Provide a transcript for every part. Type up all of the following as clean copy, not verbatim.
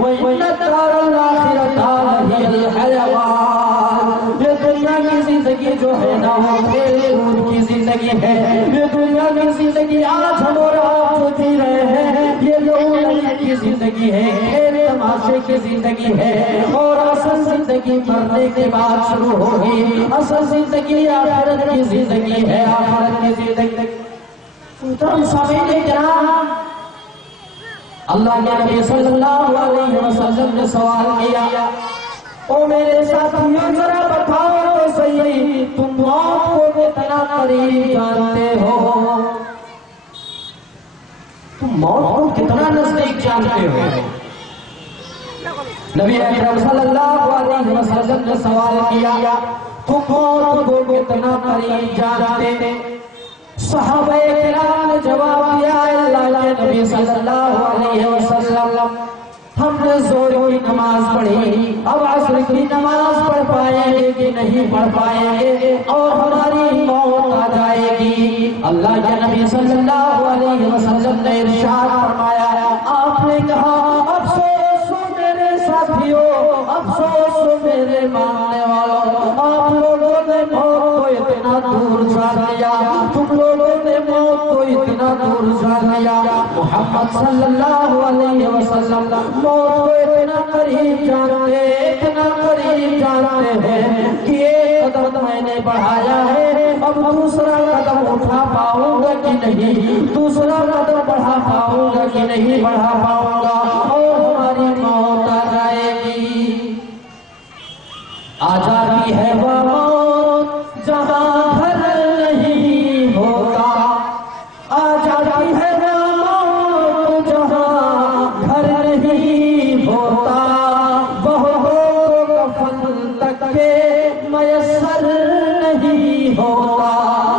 وَإِنَّ الدَّارَ الْآخِرَةَ لَهِيَ الْحَيَوَانُ. یہ دنیا کی زندگی جو ہے نا وہ کھیل کود کی زندگی ہے. یہ دنیا کی زندگی آج ہم اور آپ جو جی رہے ہیں یہ لوگوں کی زندگی ہے, کھیل تماشے کی زندگی ہے. اور اصل زندگی مرنے کے بعد شروع ہوگی. اصل زندگی آخرت کی زندگی ہے, آخرت کی زندگی. محترم سامعین کرام, اللہ کے نبی صلی اللہ علیہ وسلم نے سوال کیا, او میرے ساتھیوں ذرا بتاؤ تو صحیح, تم موت کو کتنا قریب جانتے ہو؟ تم موت کو کتنا نزدیک جانتے ہو؟ نبی اکرم صلی اللہ علیہ وسلم نے سوال کیا, تم موت کو کتنا قریب جانتے؟ صحابہ کرام نے جواب دیا, اللہ کے نبی صلی اللہ علیہ وسلم ہم نے ظہر کی نماز پڑھی, اب عصر کی نماز پڑھ پائیں گے کہ نہیں پڑھ پائیں گے, اور ہماری موت آ جائے گی. اللہ کے نبی صلی اللہ علیہ وسلم نے ارشاد فرمایا, آپ نے کہا افسوس میرے ساتھیوں, افسوس میرے ماننے والوں, آپ لوگوں نے موت کو اتنا دور جان لیا, تم لوگوں نے موت کو اتنا دور جان لیا. محمد صلی اللہ علیہ وسلم موت کو اتنا قریب جانتے, اتنا قریب جانتے ہیں کہ ایک قدم میں نے بڑھایا ہے, اب دوسرا قدم اٹھا پاؤں گا کہ نہیں, دوسرا قدم بڑھا پاؤں گا کہ نہیں بڑھا پاؤں گا, اور ہماری موت آ جائے گی. آ جاتی ہے وہ موت جہاں گھر نہیں ہوتا, آ جاتی ہے وہ موت جہاں گھر نہیں ہوتا, وہ کفن تک کے میسر نہیں ہوتا.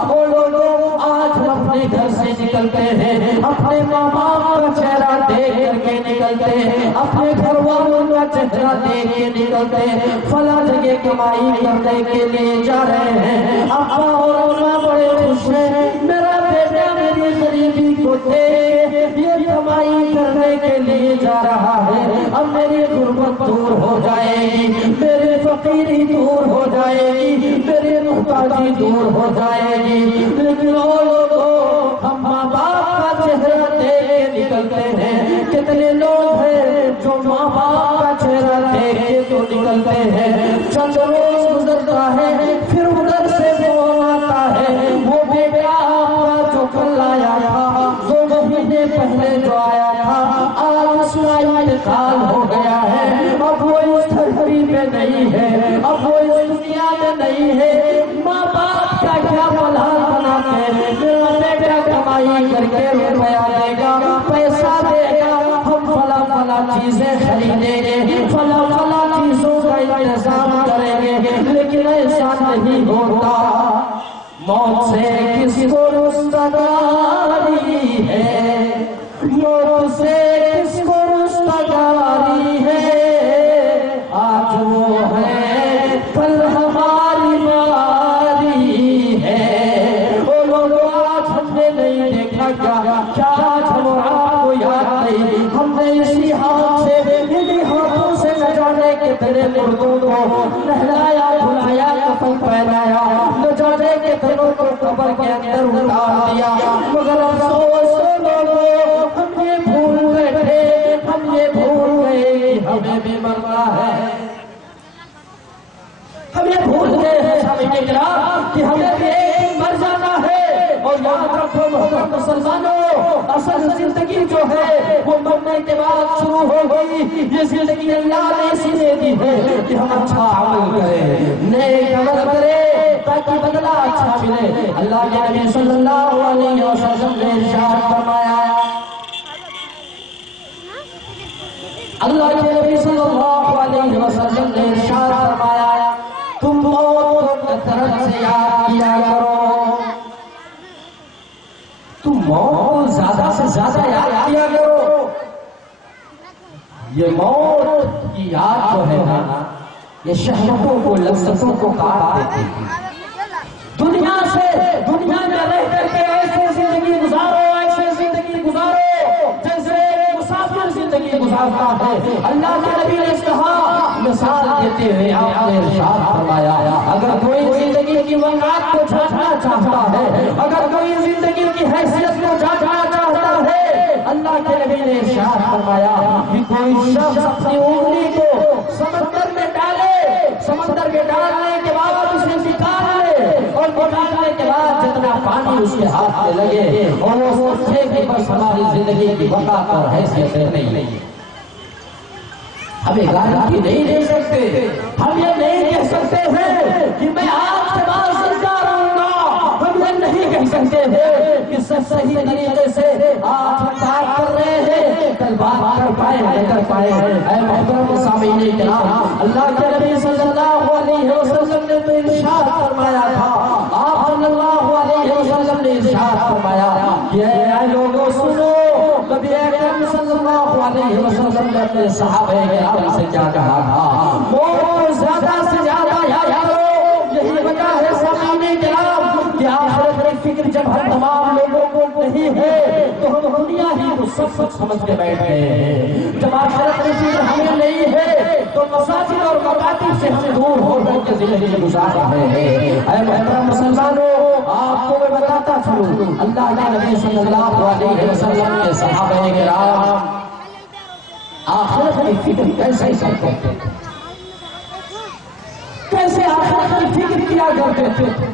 وہ لوگ آج اپنے گھر سے نکلتے ہیں, اپنے ماں باپ کا چہرہ دیکھ کر کے نکلتے ہیں, اپنے گھر والوں کا چہرہ دیکھ کے نکلتے ہیں, فلاں جگہ کمائی کرنے کے لیے جا رہے ہیں. ابا اور اماں بڑے خوش ہیں, میرا بیٹا میری غریبی کو دیکھ یہ کمائی کرنے کے لیے جا رہا ہے, اب میری غربت دور ہو جائے گی, میری فقیری دور ہو جائے گی, میری محتاجی دور ہو جائے گی. لیکن وہ لوگوں ہم ماں باپ کا چہرہ دیکھ کے نکلتے ہیں. کتنے لوگ ہیں جو ماں باپ کا چہرہ دیکھ کے تو نکلتے ہیں, چند روز گزرتا ہے پھر ادھر سے فون آتا ہے, وہ بیٹا آپ کا جو کل آیا تھا, 2 مہینے پہلے جو آیا تھا, آج اس کا انتقال ہو گیا ہے, اب وہ اس دھرتی پہ نہیں ہے, اب وہ اس دنیا میں نہیں ہے. ماں باپ کا کیا بھلا بنا کے میرا بیٹا کمائی کر کے روپیہ دے گا, پیسہ دے گا, ہم فلاں فلاں چیزیں خریدیں گے, فلاں فلاں چیزوں کا انتظام کریں گے. لیکن ایسا نہیں ہوتا. موت سے کس کو رستگاری ہے, موت سے کس کو رستگاری ہے, آج وہ ہے کل ہماری باری ہے. وہ لوگ آج ہم نے نہیں دیکھا, کیا آج ہم آپ کو یاد نہیں, ہم نے اسی ہاتھ سے انہی ہاتھوں سے نہ جانے کے تیرے مردوں کو نہلایا دھلایا کفن پہنایا, نہ جانے کے دلوں کو قبر کے اندر اتار دیا. مگر افسوس لوگوں ہم یہ بھول بیٹھے, ہم یہ بھول گئے ہمیں بھی مرنا ہے. ہم یہ بھول گئے ہیں سامعین کرام کہ ہمیں بھی ایک مر جانا ہے. اور یاد رکھو محترم مسلمانوں, اصل زندگی جو ہے وہ مرنے کے بعد شروع ہو گئی. یہ زندگی اللہ نے اسی لیے دی ہے کہ ہم اچھا عمل کریں, نیک عمل کریں تاکہ بدلہ اچھا ملے. اللہ کے نبی صلی اللہ علیہ وسلم نے ارشاد فرمایا, اللہ کے نبی صلی اللہ علیہ وسلم نے ارشاد فرمایا, تم موت کو کثرت سے یاد کیا کرو, تم موت کو زیادہ سے زیادہ یاد کیا کرو. یہ موت کی یاد جو ہے نا, یہ شہوتوں کو لذتوں کو کاٹ دیتی ہے. دنیا میں رہ کر کے ایسے زندگی گزارو, ایسے زندگی گزارو جیسے مسافر زندگی گزارو. چاہتا ہے۔ اللہ کے نبی نے کہا مثال دیتے ہوئے آپ نے ارشاد فرمایا اگر کوئی زندگی کی وقت کو جاننا چاہتا ہے، اگر کوئی زندگی کی حیثیت کو جاننا چاہتا ہے، اللہ کے نبی نے ارشاد فرمایا کہ کوئی شخص اپنی انگلی کو سمندر میں ڈالے، سمندر میں ڈالنے کے بعد اسے نکال لے اور نکالنے کے بعد جتنا پانی اس کے ہاتھ میں لگے اور وہ سوچے کہ بس ہماری زندگی کی وقت اور حیثیت نہیں، ہمیں گارنٹی نہیں دے سکتے، ہم یہ نہیں کہہ سکتے ہیں کہ میں آپ کے بعد زندہ رہوں گا، ہم یہ نہیں کہہ سکتے ہیں کہ سب صحیح طریقے سے آج ہم بات کر رہے ہیں کل بات کر پائے نہیں کر پائے۔ اے محترم سامعین کرام، اللہ کے نبی صلی اللہ علیہ وسلم نے تو ارشاد فرمایا تھا، آپ صلی اللہ علیہ وسلم نے ارشاد فرمایا کہ اے لوگوں سنو، نبی اکرم صلی اللہ علیہ وسلم نے اپنے صحابہ کرام سے کیا کہا تھا، موت زیادہ سے زیادہ یاد کرو۔ یہی وجہ ہے سامعین کرام کہ آخرت کی فکر جب ہر تمام لوگوں کو نہیں ہے تو ہم دنیا ہی کو سب کچھ سمجھ کے بیٹھ گئے ہیں۔ جب آخرت کی فکر ہمیں نہیں ہے تو مساجد اور مکاتب سے ہم دور ہو کر کے زندگی گزار رہے ہیں۔ اے محترم مسلمانوں، آپ کو میں بتاتا چلوں، اللہ کے نبی صلی اللہ علیہ وسلم کے صحابہ کرام آخرت کی فکر کیسے کرتے تھے، کیسے آخرت کی فکر کیا کرتے تھے۔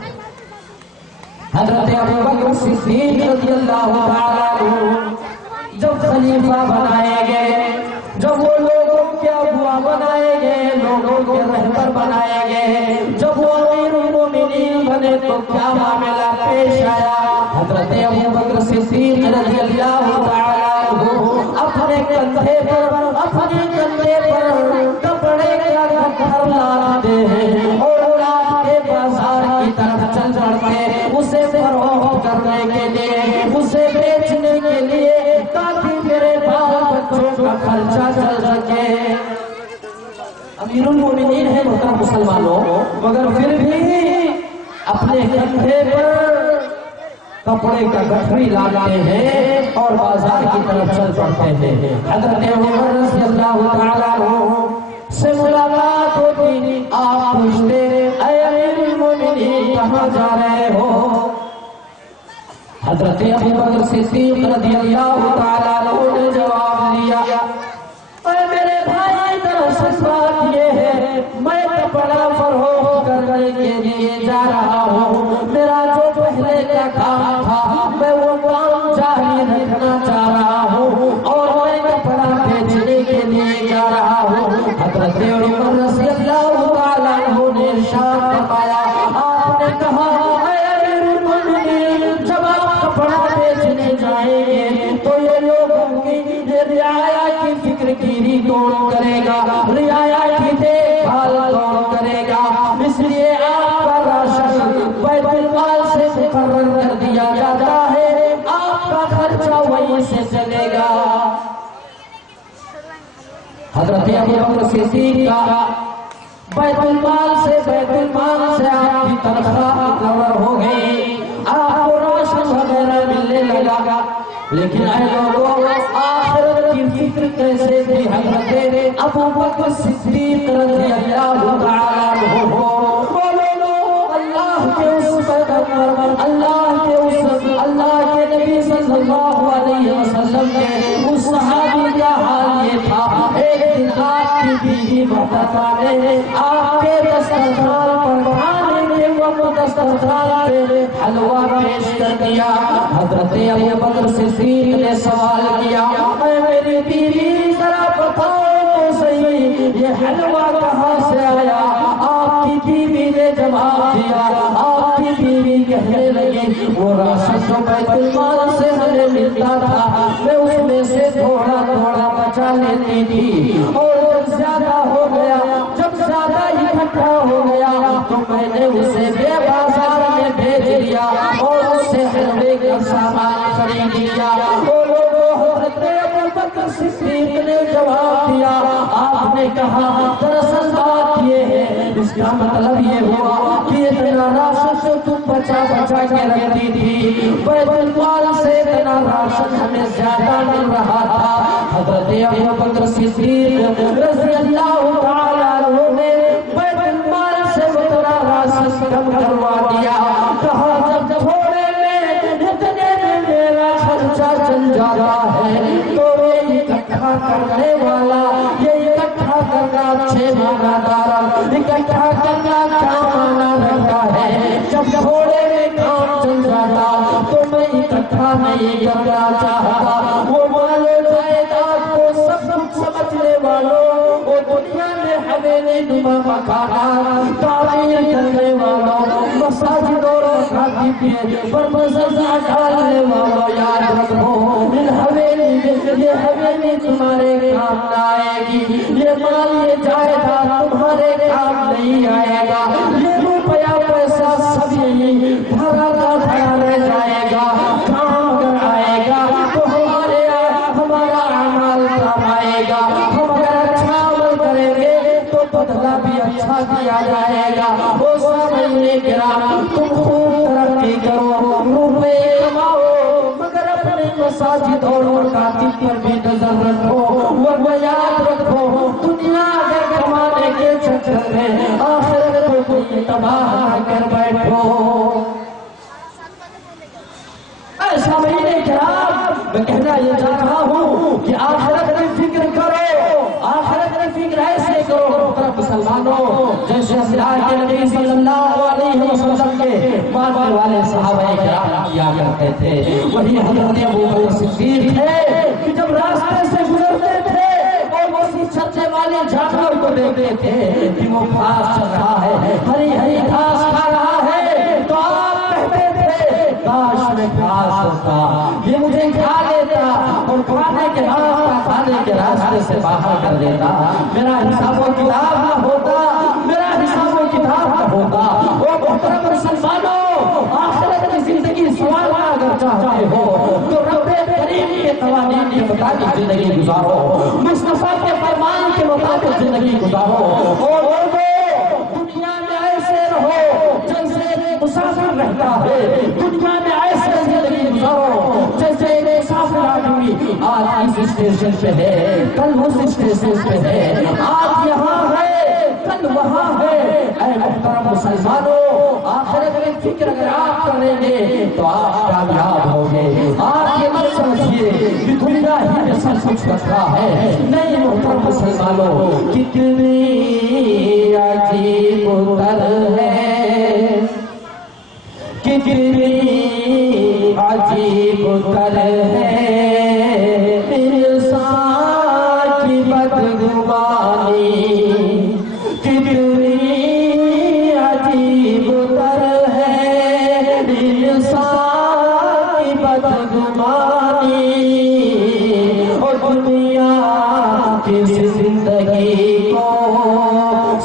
حضرت ابوبکر صدیق رضی اللہ تعالیٰ عنہ جب خلیفہ بنائے گئے، جب وہ لوگوں کے اگوا بنائے گئے، لوگوں کے رہبر بنائے گئے، جب وہ امیر المومنین بنے تو کیا معاملہ پیش آیا؟ حضرت ابوبکر صدیق رضی اللہ تعالیٰ عنہ اپنے کندھے پر کپڑے کا گھر لاتے ہیں اور رات کے بازار کی طرف چل پڑتے اسے فروخت کرنے کے لیے، اسے بیچنے کے لیے، تاکہ میرے بال بچوں کا خرچہ چل سکے۔ امیر المومنین ہے محترم مسلمانوں، مگر پھر بھی اپنے کندھے پر کپڑے کا گٹھری لاتے ہیں اور بازار کی طرف چل پڑتے ہیں۔ حضرت عمر رضی اللہ تعالیٰ عنہ سے ملاقات ہوتی، آپ پوچھتے اے امیر المومنین کہاں جا رہے ہو؟ حضرت ابوبکر صدیق رضی اللہ تعالیٰ عنہ نے جواب دیا اے میرے بھائی، دراصل بات یہ ہے میں کپڑا فروخت کرنے کے لیے جا رہا ہوں، میرا جو پہلے کا کام تھا میں وہ کام جاری رکھنا چاہ رہا ہوں اور میں کپڑا بیچنے کے لیے جا رہا ہوں۔ حضرت عمر رضی اللہ تعالیٰ عنہ نے ارشاد فرمایا، آپ نے کہا اے امیر المومنین جب آپ کپڑا بیچنے جائیں گے تو یہ لوگوں کی رعایا کی فکر گیری کون کرے گا، رعایا کی دیکھ بھال کون کرے گا؟ اس لیے آپ کا راشن بیت المال سے مقرر کر دیا جاتا ہے، آپ کا خرچہ وہیں سے چلے گا۔ حضرت ابوبکر صدیق کا بیت المال سے آپ کی تنخواہ مقرر ہو گئی، آپ کو راشن وغیرہ ملنے لگا، لیکن اے لوگوں آخرت کی فکر کیسے تھی حضرت ابوبکر صدیق رضی اللہ تعالیٰ عنہ کو؟ اللہ کے اس پیغمبر، اللہ کے نبی صلی اللہ علیہ وسلم کے اس صحابی کا حال یہ تھا، ایک دن آپ کی بیوی محترمہ نے آپ کے دسترخوان پر کھانے کے وقت دسترخوان پہ حلوہ پیش کر دیا۔ حضرت ابوبکر صدیق نے سوال کیا اے میری بیوی ذرا بتاؤ تو صحیح یہ حلوہ کہاں سے آیا؟ آپ کی بیوی نے جواب دیا، آپ کی بیوی کہنے لگی وہ راشن جو بیت المال سے ہمیں ملتا تھا میں اس میں سے تھوڑا تھوڑا بچا لیتی تھی، اور جب زیادہ ہو گیا، جب زیادہ اکٹھا ہو گیا تو میں نے اسے بے بازار میں بھیج دیا اور اس سے حلوے کا سامان خرید لیا۔ وہ لوگوں حضرت ابوبکر صدیق نے جواب دیا، آپ نے کہا دراصل بات یہ ہے، اس کا مطلب یہ ہوا کہ اتنا راشن تم بچا بچا کے رکھتی تھی، بیت المال سے اتنا راشن ہمیں زیادہ مل رہا تھا۔ حضرت ابوبکر صدیق رضی اللہ تعالیٰ عنہ نے بیت المال سے اتنا راشن کم کروا دیا، کہا جب تھوڑے میں اتنے میں میرا خرچہ چل جاتا ہے تو یہ اکٹھا کرنے والا، یہ اکٹھا کرنا اچھے معنی دار، اکٹھا کرنا کیا معنی رکھتا ہے؟ جب تھوڑے میں کام چل جاتا تو میں اکٹھا نہیں کرنا چاہتا۔ وہ مال و جائیداد کو سب کچھ سمجھنے والوں، وہ دنیا میں حویلی نما مکانات تعمیر کرنے والوں، مساجد اور مساجد پر مزرعہ ڈالنے والوں، یاد رکھو ان حویلی میں یہ حویلی تمہارے کام نہ آئے گی، یہ مال یہ جائیداد تمہارے کام نہیں آئے گا، یہ روپیہ پیسہ سب یہی بھرا کا بھرا رہ جائے گا۔ کام اگر آئے گا تو ہمارا اعمال کام آئے گا، ہم اگر اچھا عمل کریں گے تو بدلہ بھی اچھا دیا جائے گا۔ وہ سامعین کرام، تم خوب ترقی کرو، روپے کماؤ، مگر اپنے مساجد اور مکاتب پر بھی نظر رکھو، وہ یاد رکھو دنیا اگر کمانے کے چکر میں آخرت کو کوئی تباہ کر بیٹھو۔ سامعین کرام، میں کہنا یہ چاہ رہا ہوں کہ آخرت کی فکر کرو، آخرت کی فکر ایسے کرو مسلمانوں جیسے اللہ کے نبی صلی اللہ علیہ وسلم کے ماننے والے صحابہ کرام کیا کرتے تھے۔ وہی حضرت ابوبکر صدیق ہے کہ جب راستے سے گزرتے تھے اور وہ چلنے والے جانور کو دیکھتے تھے کہ وہ گھاس چر رہا ہے، ہری ہری گھاس کھا رہا ہے، تو آپ کہتے تھے کاش میں گھاس ہوتا، یہ مجھے کھا لیتا اور کھانے کے راستے کھانے کے راستے سے باہر کر دیتا، میرا حساب و کتاب نہ ہوتا، میرا حساب و کتاب نہ ہوتا۔ وہ محترم مسلمانوں، آخرت کی زندگی سوارنا اگر چاہتے ہو تو رب کریم کے قوانین کے مطابق زندگی گزارو، مصطفیٰ کے فرمان کے مطابق زندگی گزارو، اور دنیا میں ایسے رہو جیسے مسافر رہتا ہے، دنیا میں ایسے زندگی گزارو جیسے مسافر آدمی آج اس اسٹیشن پہ ہے، کل اس اسٹیشن پہ ہے، آج یہاں ہے کل وہاں ہے۔ اے محترم مسلمانوں، آخرت کی فکر اگر آپ کریں گے تو آپ کامیاب ہوں گے۔ آپ یہ مت سمجھیے کہ دنیا ہی میں سب کچھ رکھا ہے، نہیں محترم مسلمانوں، کتنی عجیب تر ہے، کتنی عجیب تر ہے انسان کی بدگمانی، کتنی عجیب تر ہے انسان کی بدگمانی، اور دنیا کی زندگی کو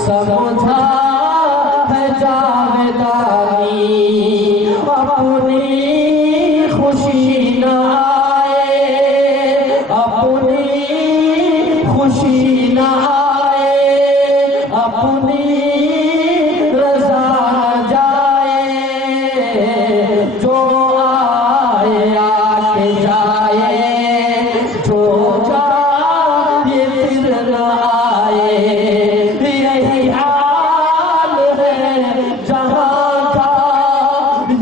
سمجھا ہے جاویدانی، اپنی خوشی نہ آئے، اپنی خوشی نہ آئے، اپنی رضا نہ جائے، جو آئے آ کے جائے، جو جائے پھر نہ آئے، یہی حال ہے جہاں کا،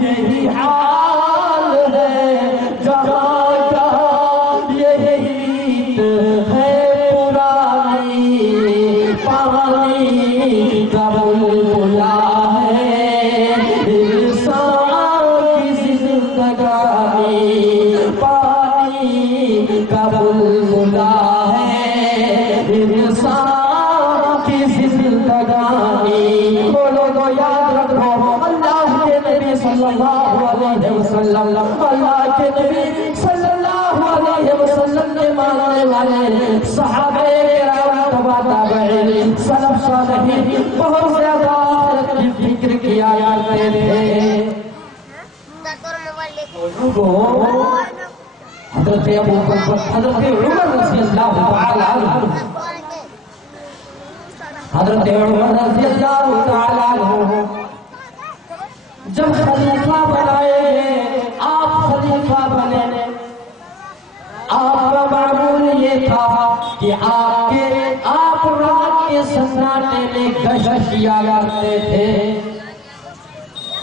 یہی حال ہے جہاں کا، یہی ہے پرانی، پانی کا بلبلا ہے انسان کی زندگانی، پانی کا بلبلا ہے انسان کی زندگانی۔ بولو تو یاد رکھو اللہ کے نبی صلی اللہ علیہ وسلم، اللہ کے نبی صلی اللہ علیہ وسلم کے ماننے والے صحابہ کرام تبع تابعین سلف صالحین بہت زیادہ آخرت کی فکر کیا کرتے تھے۔ حضرت ابوبکر، حضرت عمر رضی اللہ تعالی عنہ، حضرت عمر رضی اللہ تعالی عنہ جب خلیفہ بنائے گئے، آپ خلیفہ بنے، آپ کا معمول یہ تھا کہ آپ رات کے سناٹے میں گشت کیا کرتے تھے۔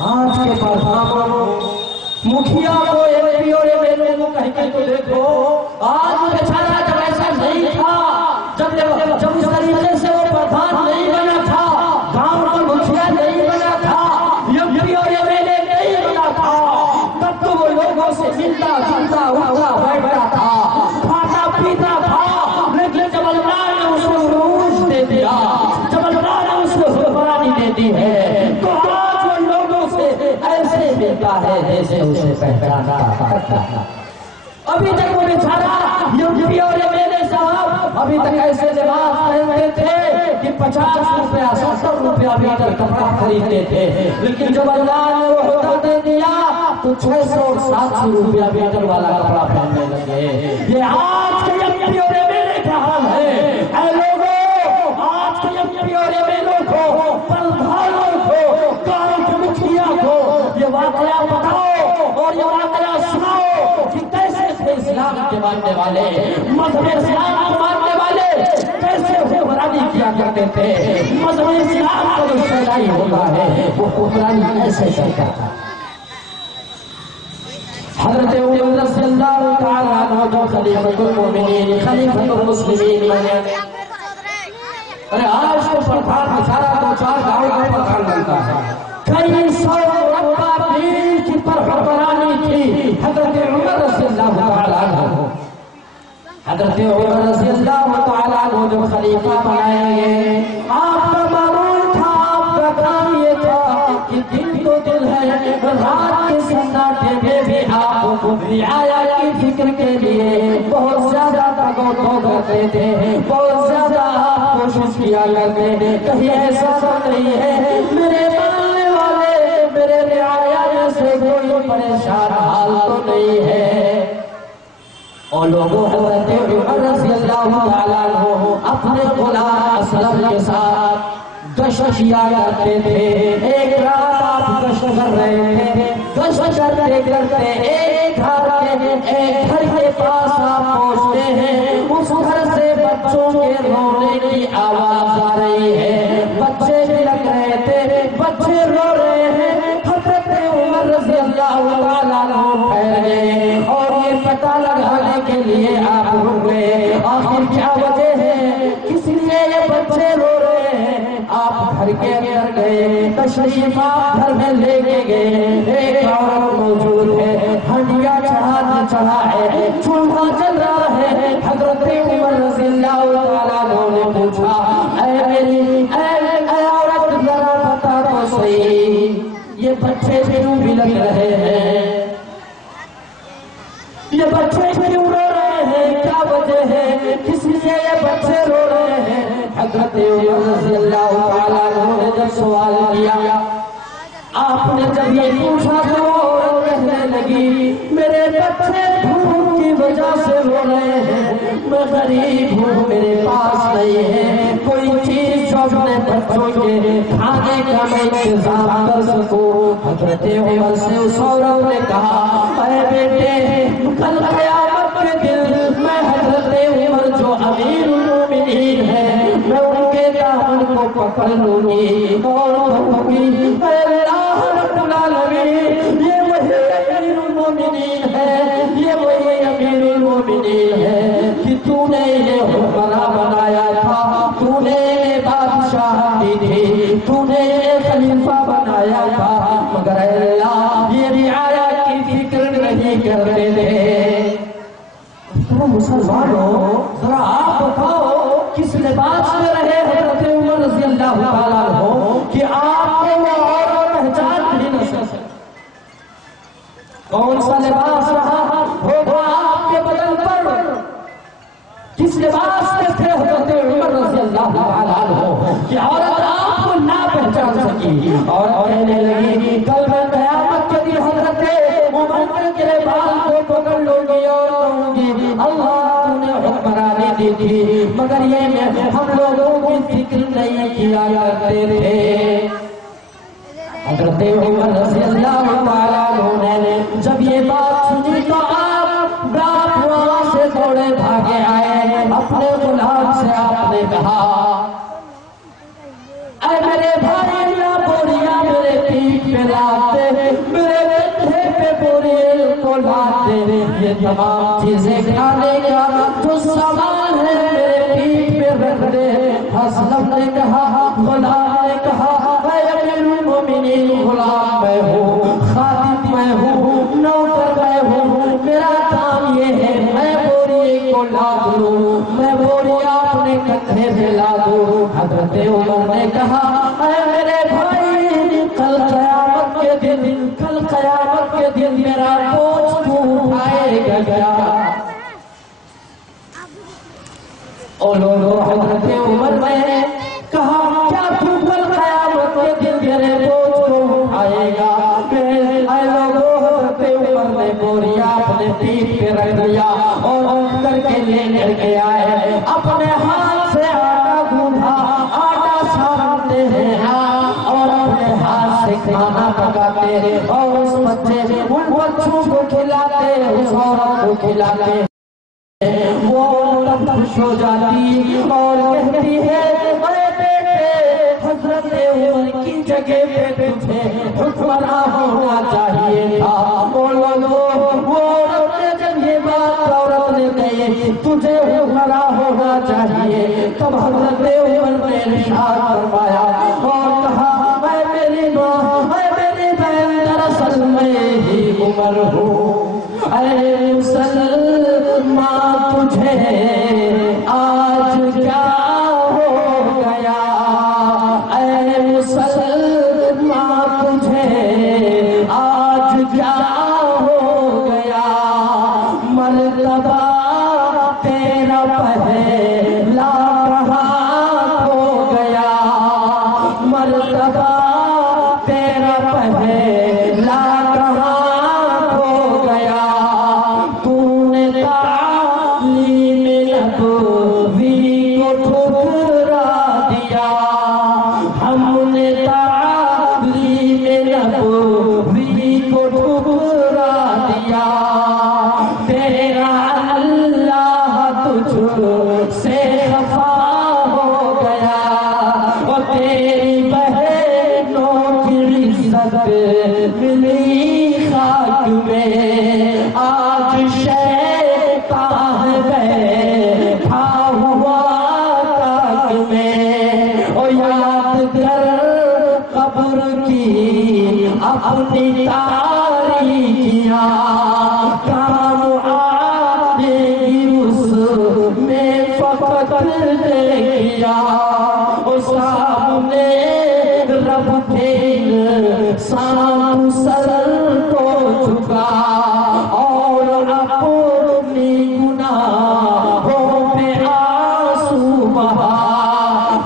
آج کے پرفارمروں مکھیا کو ایم پی اور ایم ایل اے کو کہیں کہ تو دیکھو، آج بیچارہ جب ایسا نہیں تھا، جب اس طریقے سے وہ پردھان نہیں بنا تھا، گاؤں کا مکھیا نہیں بنا تھا، ایم پی اور ایم ایل اے نہیں بنا تھا، تب تو وہ لوگوں سے ملتا جلتا اٹھتا بیٹھتا تھا، کھاتا پیتا تھا، لیکن جب اللہ نے اس کو عروج دے دیا، جب اللہ نے اس کو حکمرانی دے دی ہے، تو آج وہ لوگوں سے ایسے ملتا ہے جیسے اسے پہچانا کرتا ہے۔ ابھی تک وہ بیچارہ ایم پی اور ایم ایل اے صاحب ابھی تک ایسے لباس پہنتے تھے کہ 50 روپیہ 70 روپیہ میٹر کپڑا خریدتے تھے، لیکن جب اللہ نے وہ عہدہ دے دیا تو 600 اور 700 روپیہ میٹر والا کپڑا پہننے لگے۔ یہ آج کے ایم پی اور ایم ایل اے کا حال ہے۔ اے لوگوں، آج کے ایم پی اور ایم ایل اے کو، پردھانوں کو، گاؤں کے مکھیا کو یہ واقعہ بتاؤ اور یہ واقعہ سناؤ کہ کیسے تھے اسلام کے ماننے والے، مذہب اسلام کو ماننے والے کیسے حکمرانی کیا کرتے تھے، مذہب اسلام کا جو شہنائی ہوتا ہے وہ حکمرانی ایسے کرتا تھا۔ حضرت عمر رضی اللہ تعالیٰ عنہ جو خلیفۃ المومنین خلیفۃ المسلمین بنے، ارے آج تو پردھان بیچارہ 2-4 گاؤں کا پردھان بنتا ہے، کئی سو رقبہ دین کی پر حکمرانی کی حضرت عمر رضی اللہ تعالیٰ عنہ۔ حضرت عمر رضی اللہ تعالیٰ عنہ جو خلیفہ بنائے گئے، آپ کا معمول تھا، آپ کا کام یہ تھا کہ دن تو دل ہے، رات کے سناٹے میں بھی آپ کو رعایا کی فکر کے لیے بہت زیادہ تگو کرتے تھے، بہت زیادہ کوشش کیا کرتے تھے، کہیں ایسا تو نہیں ہے میرے ماننے والے، میرے رعایا سے کوئی پریشان حال تو نہیں ہے۔ اور لوگوں حضرت عمر رضی اللہ تعالیٰ عنہ اپنے غلام اسلم کے ساتھ گشت کیا کرتے تھے۔ ایک رات آپ گشت کر رہے تھے، گشت کرتے کرتے ایک گھر کے پاس آپ پہنچتے ہیں، اس گھر سے بچوں کے رونے کی آواز آ رہی ہے، بچے لگ رہے تھے، بچے رو رہے ہیں۔ حضرت عمر رضی اللہ تعالیٰ عنہ ٹھہرے اور یہ پتہ لگانے کے لیے آپ رک گئے آخر کیا وجہ ہے، کس لیے یہ بچے رو رہے ہیں۔ آپ گھر کے اندر گئے، تشریف گھر میں لے کے گئے، ایک عورت موجود ہے، ہنڈیا چڑھا ہے، چولہا جل رہا ہے۔ حضرت عمر رضی اللہ تعالیٰ عنہ نے پوچھا، اے عورت ذرا بتا تو صحیح، یہ بچے کیوں بھی لگ رہے ہیں، یہ بچے کیوں رو رہے ہیں، کیا وجہ ہے، کس لیے یہ بچے رو رہے ہیں۔ حضرت عمر رضی اللہ تعالیٰ عنہ نے جب سوال کیا، آپ نے جب یہ پوچھا تو وہ عورت کہنے لگی، میرے بچے بھوک کی وجہ سے رو رہے ہیں، میں غریب ہوں، میرے پاس نہیں ہے کوئی چیز جو اپنے بچوں کے کھانے کا میں انتظام کر سکوں۔ حضرت عمر سے اس عورت نے کہا، اے بیٹے، کل قیامت کے دن میں حضرت عمر جو امیر المومنین ہے، میں ان کے دامن کو پکڑ لوں گی اور کہوں گی، اے اللہ رب العالمین، یہ وہی امیر المومنین ہے، یہ وہی امیر المومنین ہے کہ تو نے یہ حکمراں بنایا تھا، تو نے یہ بادشاہ دی تھی، تو نے یہ خلیفہ بنایا تھا، مگر اے اللہ یہ رعایا کی فکر نہیں کرتے تھے۔ مسلمانوں ذرا آپ بتاؤ کس لباس میں رہے حضرت عمر رضی اللہ تعالیٰ عنہ کہ آپ کو وہ عورت پہچان بھی نہ سکے، کون سا لباس رہا ہوگا آپ کے بدن پر، کس لباس میں تھے حضرت عمر رضی اللہ تعالیٰ عنہ کہ عورت آپ کو نہ پہچان سکی اور کہنے لگی، کل میں قیامت کے دن حضرت عمر کے بال کو پکڑ لوں گی اور کہوں گی، اللہ نے حکمرانی دی تھی مگر یہ ہم لوگوں کی فکر نہیں کیا کرتے تھے۔ حضرت عمر رضی اللہ تعالیٰ عنہ نے جب یہ بات سنی تو آپ رات وہاں سے دوڑے بھاگے آئے، اپنے غلام سے آپ نے کہا اے میرے بھائی یا بوریاں میرے پیٹ پہ لاد دے، میرے کندھے پہ بوریے کو لاد دے، یہ تمام چیزیں کھانے کا جو سامان ہے میرے پیٹ پہ رکھ دے۔ اسلم نے کہا، غلام نے کہا اے امیر المومنین غلام میں ہوں، خادم میں ہوں، نوکر میں ہوں، میرا کام یہ ہے میں بوریے کو لاد لوں، میں بوریاں اپنے کندھے پہ لادوں۔ حضرت عمر نے کہا اے میرے بھائی کل قیامت کے دن، کل قیامت کے دن میرا بوجھ تو اٹھائے گا کیا؟ اور لوگوں حضرت عمر نے کہا کیا تو کل قیامت کے دن میرے بوجھ کو اٹھائے گا؟ اے لوگوں حضرت عمر نے بوریا اپنے پیٹ پہ رکھ دیا اور اٹھ کر کے لے کے آئے، اپنے ہاتھ سے آٹا گوندھا، آٹا سانتے ہیں اور اپنے ہاتھ سے کھانا پکاتے اور اس بچے ان بچوں کو کھلاتے، اس عورت کو کھلاتے۔ وہ تب خوش ہو جاتی اور کہتی ہے اے بیٹے حضرت عمر کی جگہ پہ تجھے حکمراں ہونا چاہیے تھا۔ وہ عورت نے جب یہ بات عورت نے کہی تجھے حکمراں ہونا چاہیے، تب حضرت عمر نے ارشاد فرمایا اور کہا اے میری ماں، اے میری بہن، دراصل میں ہی عمر ہوں۔ اے مسلمان تجھے آج کیا ہو گیا؟ اے مسلمان تجھے آج کیا ہو گیا؟ مرتبہ تیرا پہلا کہاں ہو گیا؟ مرتبہ تیرا پہلا کہاں ہو گیا؟ تو نے تعلیم نبوی کو ٹھکرا دیا، ہم نے تعلیم نبوی کو ٹھکرا دیا۔ تیرا اللہ تجھ سے خفا ہو گیا اور تیری بہنوں کی عزت ملی خاک میں، آج شیطان بیٹھا ہوا تاک میں۔ او یاد کر قبر کی اپنی تاریکیاں، کام آنے کی اس میں فقط دیکھیا۔ او سامنے رب کے انسان سر کو جھکا اور اپنی گناہوں پہ آنسو بہا۔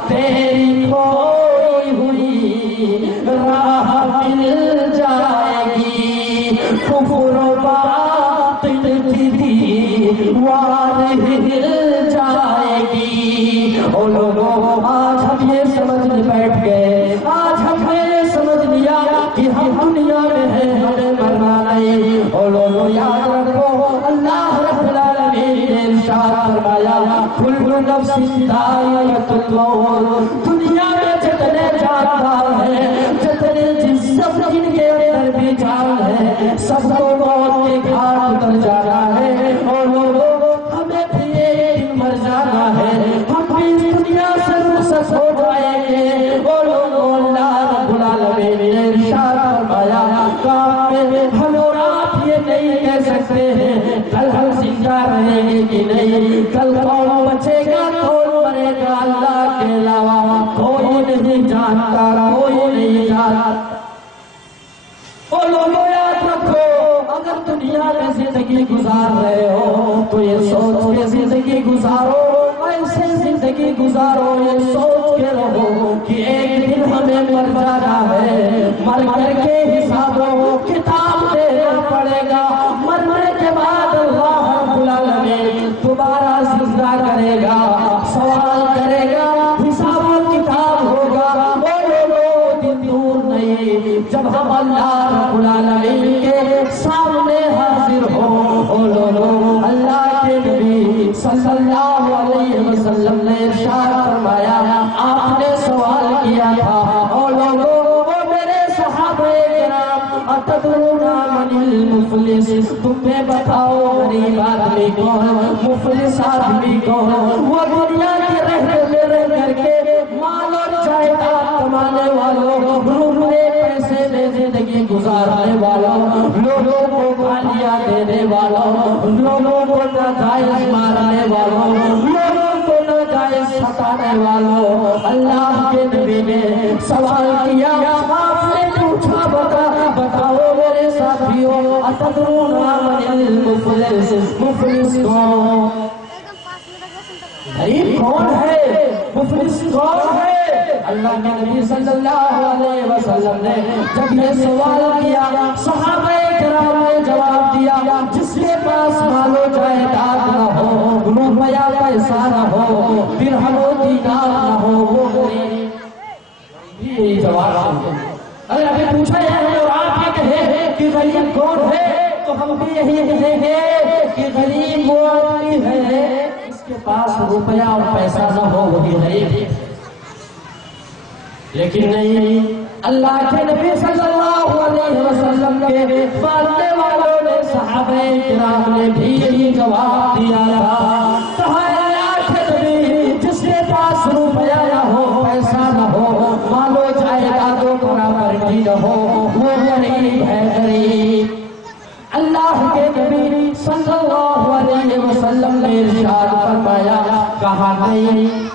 تیری کھوئی ہوئی راہ مل جائے گی، کفر و باطل کی دیوار ہل جائے گی۔ او لوگوں آج ہم یہ سمجھ بیٹھ گئے، آج ہم نے یہ سمجھ لیا کہ ہم دنیا میں ہیں، ہمیں مرنا نہیں۔ او لوگوں یاد رکھو اللہ رب العالمین نے ارشاد فرمایا کل نفس ذائقۃ الموت، دنیا میں جتنے جاندار ہیں، جتنے جسم جن کے اندر بھی جان ہے، سب کو موت کے گھاٹ اتر جانا ہے۔ اور لوگوں ہمیں بھی ایک دن مر جانا ہے، ہم بھی اس دنیا سے رخصت ہو جائیں گے۔ اور لوگوں اللہ رب العالمین نے ارشاد فرمایا کام میں ہم اور آپ یہ نہیں کہہ سکتے ہیں کل ہم زندہ رہیں گے کہ نہیں، کل کون بچے گا کون مرے گا، اللہ کے علاوہ کوئی نہیں جانتا، کوئی نہیں جانتا۔ اور لوگوں یاد رکھو اگر دنیا میں زندگی گزار رہے ہو تو یہ سوچ کے زندگی گزارو، ایسے زندگی گزارو، یہ سوچ کے رہو کہ ایک دن ہمیں مر جانا ہے، مر کر کے حساب و کتاب دینا پڑے گا۔ مرنے کے بعد اللہ رب العالمین دوبارہ زندہ کرے گا، سوال کرے گا، حساب و کتاب ہوگا۔ وہ لوگوں دن دور نہیں، جب ہم اللہ رب العالمین کے سامنے حاضر ہو لوگوں، اللہ کے نبی صلی اللہ علیہ وسلم نے ارشاد فرمایا، آپ نے سوال کیا تھا، او لوگوں وہ میرے صحابہ کرام، اتدرون من المفلس، تمہیں بتاؤ غریب آدمی کون، مفلس آدمی کون؟ وہ دنیا کی رہ کر کے مال اور جائیداد کمانے والوں، روپے پیسے میں زندگی گزارنے والوں، لوگوں کو گالیاں دینے والوں، لوگوں کو ناجائز مارنے والوں، لوگوں کو ناجائز ستانے والوں۔ اللہ کے نبی نے سوال کیا، آپ نے پوچھا بتاؤ میرے ساتھیوں، اتدرون من المفلس، مفلس کون؟ غریب کون ہے؟ مفلس کون ہے؟ اللہ کے نبی صلی اللہ علیہ وسلم نے جب یہ سوال کیا، صحابہ کرام نے جواب دیا، جس کے پاس مال و جائیداد نہ ہو، روپیہ پیسہ نہ ہو، درہم و دینار نہ ہو، وہ غریب۔ یہی جواب ہے۔ اگر ابھی پوچھا جائے اور آپ یہ کہیں کہ غریب کون ہے، تو ہم بھی یہی کہیں گے کہ غریب وہ آدمی ہے اس کے پاس روپیہ اور پیسہ نہ ہو، وہی غریب۔ لیکن نہیں، اللہ کے نبی صلی اللہ علیہ وسلم کے ماننے والوں نے، صحابہ کرام نے بھی یہی جواب دیا تھا، کہا اللہ کے نبی جس کے پاس روپیہ نہ ہو، پیسہ نہ ہو، مال و جائیداد و پراپرٹی نہ ہو، وہ غریب ہے، غریب۔ اللہ کے نبی صلی اللہ علیہ وسلم نے ارشاد فرمایا، کہا نہیں،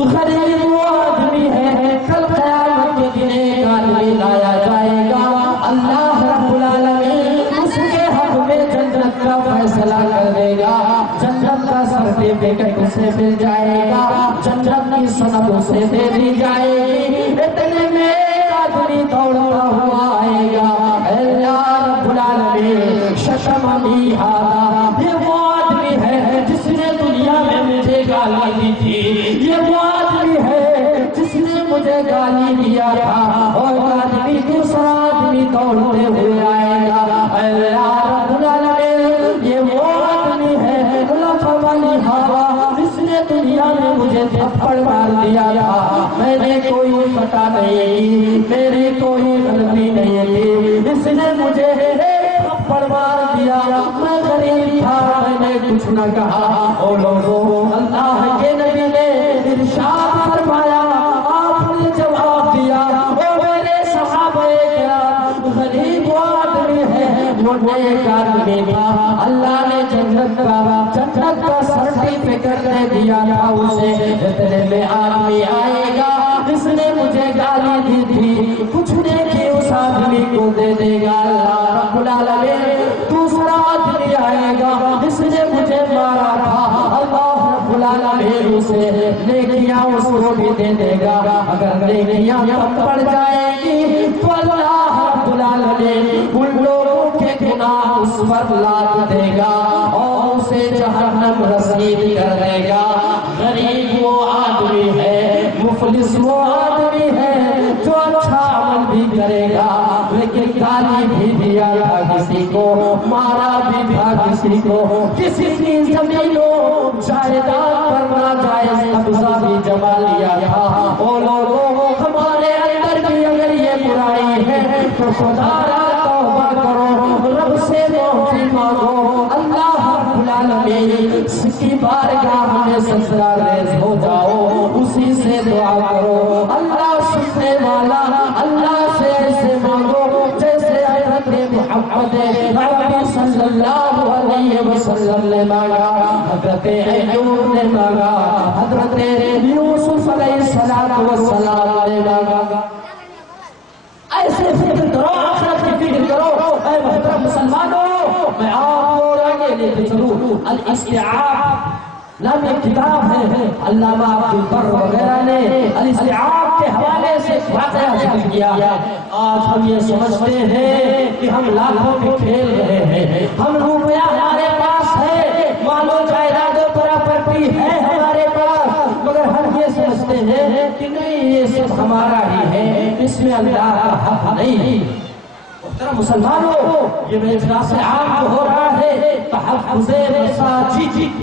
غریب وہ آدمی ہے، کل قیامت کے دن ایک آدمی لایا جائے گا، اللہ رب العالمین اس کے حق میں جنت کا فیصلہ کر دے گا، جنت کا سرٹیفکیٹ اسے مل جائے گا، جنت کی سند اسے دے دی جائے گی۔ اتنے میں ایک آدمی دوڑتا ہوا آئے گا، اللہ رب العالمین ششمنی ہارا، یہ وہ آدمی ہے جس نے دنیا میں مجھے گالی دی تھی، یہ وہ آدمی ہے جس نے مجھے گالی دیا تھا، اور آدمی دوسرا آدمی دوڑتے ہوئے آئے گا، اللہ رب العالمین یہ وہ آدمی ہے جس نے دنیا میں مجھے تھپڑ مار دیا تھا، میں نے کوئی پتا نہیں، میری کوئی غلطی نہیں تھی، اس نے مجھے تھپڑ مار دیا، میں غریب تھا، میں نے کچھ نہ کہا۔ او لوگوں، اللہ کے نبی نے ارشاد فرمایا، آپ نے جواب دیا، او میرے صحابہ کرام، غریب وہ آدمی ہے جو نیک آدمی تھا، اللہ نے جنت کا سرٹیفکیٹ دے دیا تھا اسے، اتنے میں آدمی آئے گا جس نے مجھے گالی دی تھی، کچھ نیکی اس آدمی کو دے دے گا اللہ رب العالمین، دوسرا آدمی آئے گا جس نے مجھے مارا تھا، اللہ رب العالمین اسے نیکیاں اس کو بھی دے دے گا، اگر نیکیاں کم پڑ جائے گی تو اللہ رب العالمین ان لوگوں کے گناہ اس پر لاد دے گا اور اسے جہنم رسید کر دے گا۔ غریب وہ آدمی ہے، مفلس وہ آدمی ہے جو اچھا عمل بھی کرے گا لیکن گالی بھی دیا تھا کسی کو، مارا بھی تھا کسی کو، کسی کی زمینوں جائیداد پر ناجائز قبضہ بھی جما لیا تھا۔ او لوگوں، ہمارے اندر بھی اگر یہ برائی ہے تو خدا را توبہ کرو، رب سے معافی مانگو، اللہ رب العالمین اس کی بارگاہ میں سجدہ ریز ہو جاؤ، اسی سے دعا کرو، اللہ سننے والا، اللہ سے ایسے مانگو جیسے حضرت محمد عربی صلی اللہ علیہ وسلم نے مانگا، حضرت ایوب نے مانگا، حضرت یوسف علیہ السلام نے مانگا۔ ایسے فکر کرو، آخرت کی فکر کرو۔ اے محترم مسلمانوں، میں آپ کو آگے لے کے چلوں، الاستیعاب نام ایک کتاب ہے، علامہ عبدالبر وغیرہ نے الاستیعاب کے حوالے سے واقعہ ذکر کیا۔ آج ہم یہ سمجھتے ہیں کہ ہم لاکھوں میں کھیل رہے ہیں، ہم روپیہ ہمارے پاس ہے، مال و جائیداد و پراپرٹی ہے ہمارے پاس، مگر ہم یہ سمجھتے ہیں کہ نہیں یہ سب ہمارا ہی ہے، اس میں اللہ کا حق نہیں۔ محترم مسلمانوں، یہ اجلاس عام جو ہو رہا ہے تحفظ مساجد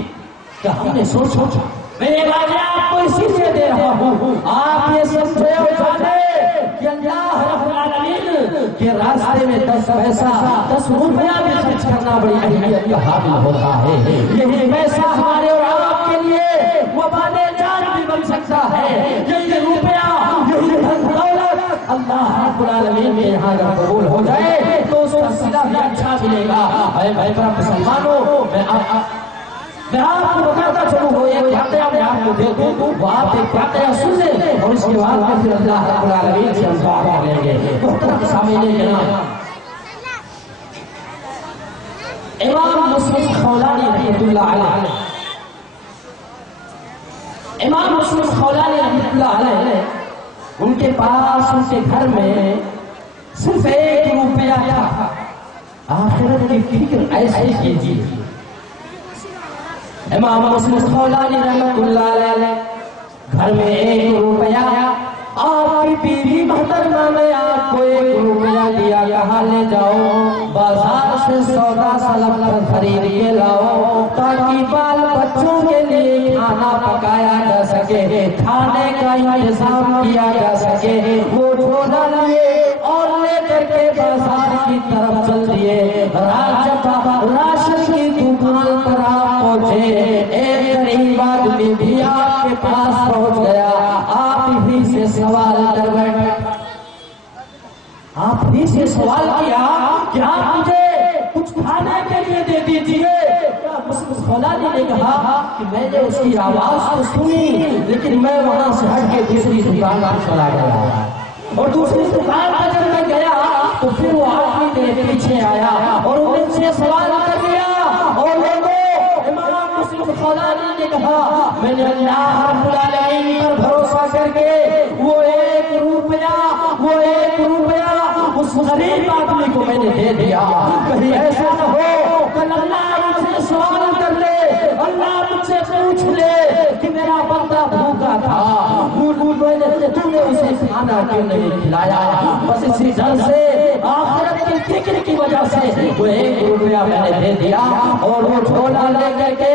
کا ہم نے سوچا، میں یہ واقعہ آپ کو اسی لیے دے رہا ہوں آپ یہ سمجھے اور جانے کہ اللہ رب العالمین کے راستے میں 10 پیسہ 10 روپیہ بھی خرچ کرنا بڑی اہمیت کا حامل ہوتا ہے۔ یہی پیسہ ہمارے اور آپ کے لیے وبال جان بھی بن سکتا ہے۔ یہی روپیہ یہی دولت اللہ رب العالمین کے یہاں اگر قبول ہو جائے تو اس کا صلہ بھی اچھا ملے گا۔ اے محترم مسلمانوں، میں آپ کو بتاتا چلوں وہ ایک واقعہ میں آپ کو دے دوں، وہ آپ ایک واقعہ سن لیں اور اس کے بعد میں پھر اللہ رب العالمین سے ہم دعا کر لیں گے۔ محترم سامعین کرام، امام مسلم خولانی رحمۃ اللہ علیہ، امام مسلم خولانی رحمۃ اللہ علیہ، ان کے پاس ان کے گھر میں صرف 1 روپیہ تھا۔ آخرت کی فکر ایسے کیجیے، امام مسلم خولانی رحمۃ اللہ علیہ گھر میں 1 روپیہ، آپ کی بیوی محترمہ نے آپ کو 1 روپیہ دیا، کہاں لے جاؤ بازار سے سودا سلب کر خرید کے لاؤ تاکہ بال بچوں کے لیے کھانا پکایا جا سکے، کھانے کا انتظام کیا جا سکے۔ وہ جھولا لیے اور لے کر کے بازار کی طرف چل دیے۔ راشن کی دکان پر آپ پہنچے، ایک غریب آدمی بھی آپ کے پاس پہنچ گیا، آپ ہی سے سوال کر بیٹھے، آپ ہی سے سوال کیا کہ آپ مجھے کچھ کھانے کے لیے دے دیجئے۔ مسلم خولانی نے کہا کہ میں نے اس کی آواز تو سنی لیکن میں وہاں سے ہٹ کے دوسری دکان پر چلا گیا، اور دوسری دکان پر جب میں گیا تو پھر وہ آدمی میرے پیچھے آیا اور ان سے سوال کر دیا، اور لوگوں امام مسلم خولانی نے کہا میں نے اللہ رب العالمین پر بھروسہ کر کے وہ 1 روپیہ اس غریب آدمی کو میں نے دے دیا۔ کہیں ایسا نہ ہو کل اللہ مجھ سے سوال کر لے، اللہ مجھ سے پوچھ لے کہ میرا بندہ بھوکا تھا، تم نے اسے کھانا کیوں نہیں کھلایا؟ بس اسی ڈر سے، آخرت کی فکر کی وجہ سے وہ 1 روپیہ میں نے دے دیا، اور وہ جھولا لے کر کے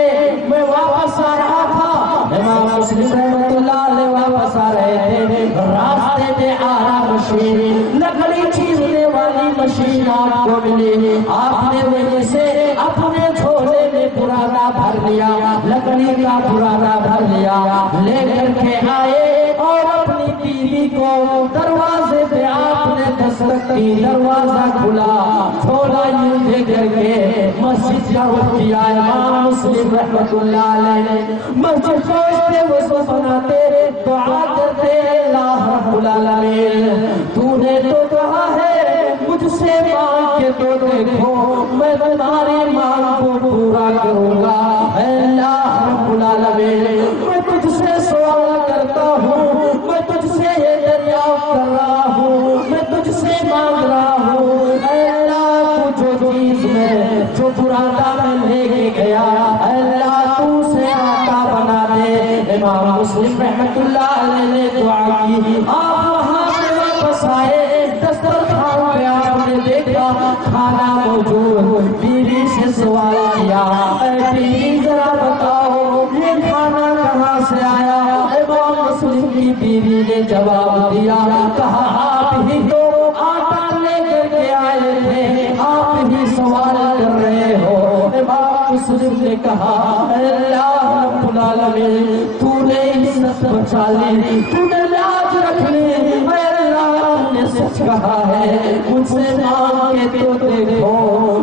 میں واپس آ رہا تھا۔ امام مسلم رحمۃ اللہ علیہ واپس آ رہے تھے، راستے میں آرا مشین، لکڑی چیرنے والی مشین آپ کو ملی، آپ نے وہیں سے اپنے جھولے میں پرانا بھر لیا، لکڑی کا پرانا بھر لیا، لے کر کے آئے اور اپنی بیوی کو دروازے پہ آپ نے دستک کی، دروازہ کھلا، جھولا یوں دے کر کے مسجد کا رخ کیا۔ امام مسلم رحمۃ اللہ علیہ مسجد پہنچتے وضو بناتے دعا کرتے، اللہ رب العالمین تو نے تو کہا ہے مجھ سے مانگ کے تو دیکھو میں تمہاری مانگ کو پورا کروں گا۔ اے اللہ رب العالمین میں تجھ سے سوال کرتا ہوں، میں تجھ سے یہ دریافت کر رہا ہوں، میں تجھ سے مانگ رہا ہوں، اے اللہ تو جو چیز میں جو پرانا میں لے کے گیا، اے اللہ تو اسے آتا بنا دے۔ امام مسلم رحمۃ اللہ علیہ نے دعا کی، آپ وہاں سے واپس آئے، دسترخوان پہ آپ نے دیکھا کھانا موجود، بیوی سے سوال کیا اے بیوی ذرا بتاؤ یہ کھانا کہاں سے آیا؟ امام مسلم کی بیوی نے جواب دیا، کہا آپ ہی تو آٹا لے کر کے آئے تھے، آپ ہی سوال کر رہے ہو۔ امام مسلم نے کہا اے اللہ رب العالمین تو نے عزت بچا لی، تو نے لاج رکھ لی، اے اللہ نے سچ کہا ہے مجھ سے مانگ کے تو دیکھو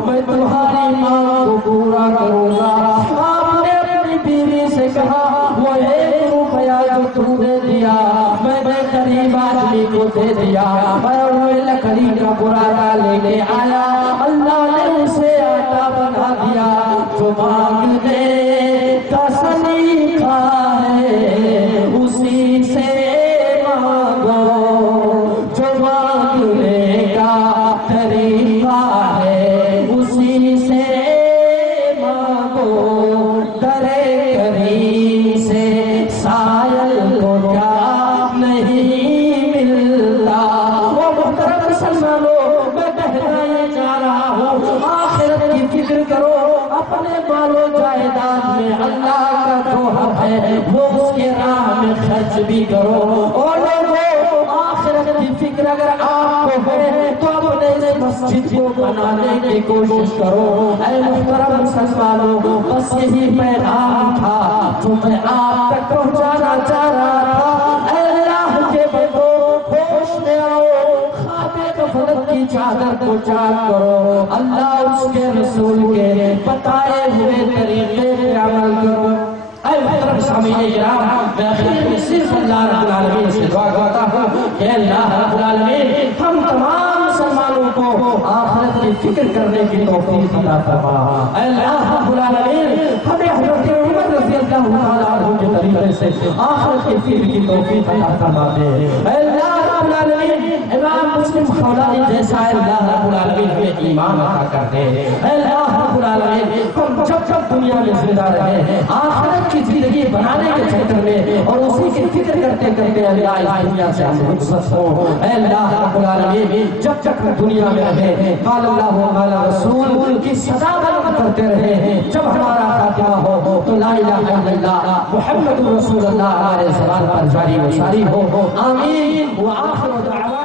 میں تمہاری مانگ کو پورا کروں گا۔ آپ نے اپنی بیوی سے کہا وہ 1 روپیہ جو تم نے دیا میں غریب آدمی کو دے دیا، اور وہ لکڑی کا پرانا لے کے آیا، اللہ نے اسے آٹا بنا دیا۔ جو مانگنے کا سلیقہ ہے اسی سے مانگو، جو مانگنے کا طریقہ ہے اسی سے مانگو، درے کریم سے سائل کو کیا میں خرچ بھی کرو. اور لوگوں آخرت کی فکر اگر آپ کو ہے تو اپنے اس مسجد کو بنانے کی کوشش کرو. اے محترم مسلمانوں، بس یہی پیغام تھا جو میں آپ تک پہنچانا چاہ رہا تھا. اے اللہ کے بندو، ہوش میں آؤ، خواب غفلت کی چادر کو چاک کرو. اللہ اس کے رسول کے بتائے ہوئے طریقے پہ عمل کرو. اے محترم سامعین کرام، میں آخر میں صرف اللہ رب العالمین سے دعا کرتا ہوں کہ اللہ رب العالمین ہم تمام مسلمانوں کو آخرت کی فکر کرنے کی توفیق عطا فرما. اے اللہ رب العالمین ہمیں حضرت عمر رضی اللہ تعالیٰ عنہ کے طریقے سے آخرت کی فکر کی توفیق عطا فرما دے. اے اللہ رب العالمین امام مسلم خولانی جیسا اللہ رب العالمین ہمیں ایمان عطا کر دے. اے اللہ رب العالمین ہم جب جب دنیا میں زندہ رہے آخرت کی زندگی بنانے کے چکر میں اور اسی کی فکر کرتے کرتے اللہ اس دنیا سے ہم رخصت ہو. اے اللہ رب العالمین جب جب دنیا میں رہے قال اللہ و قال رسول کی صدا بلند کرتے رہے. جب ہمارا خاتمہ ہو تو لا الہ الا اللہ محمد رسول اللہ ہمارے زبان پر جاری و ساری ہو. آمین. وآخر دعوانا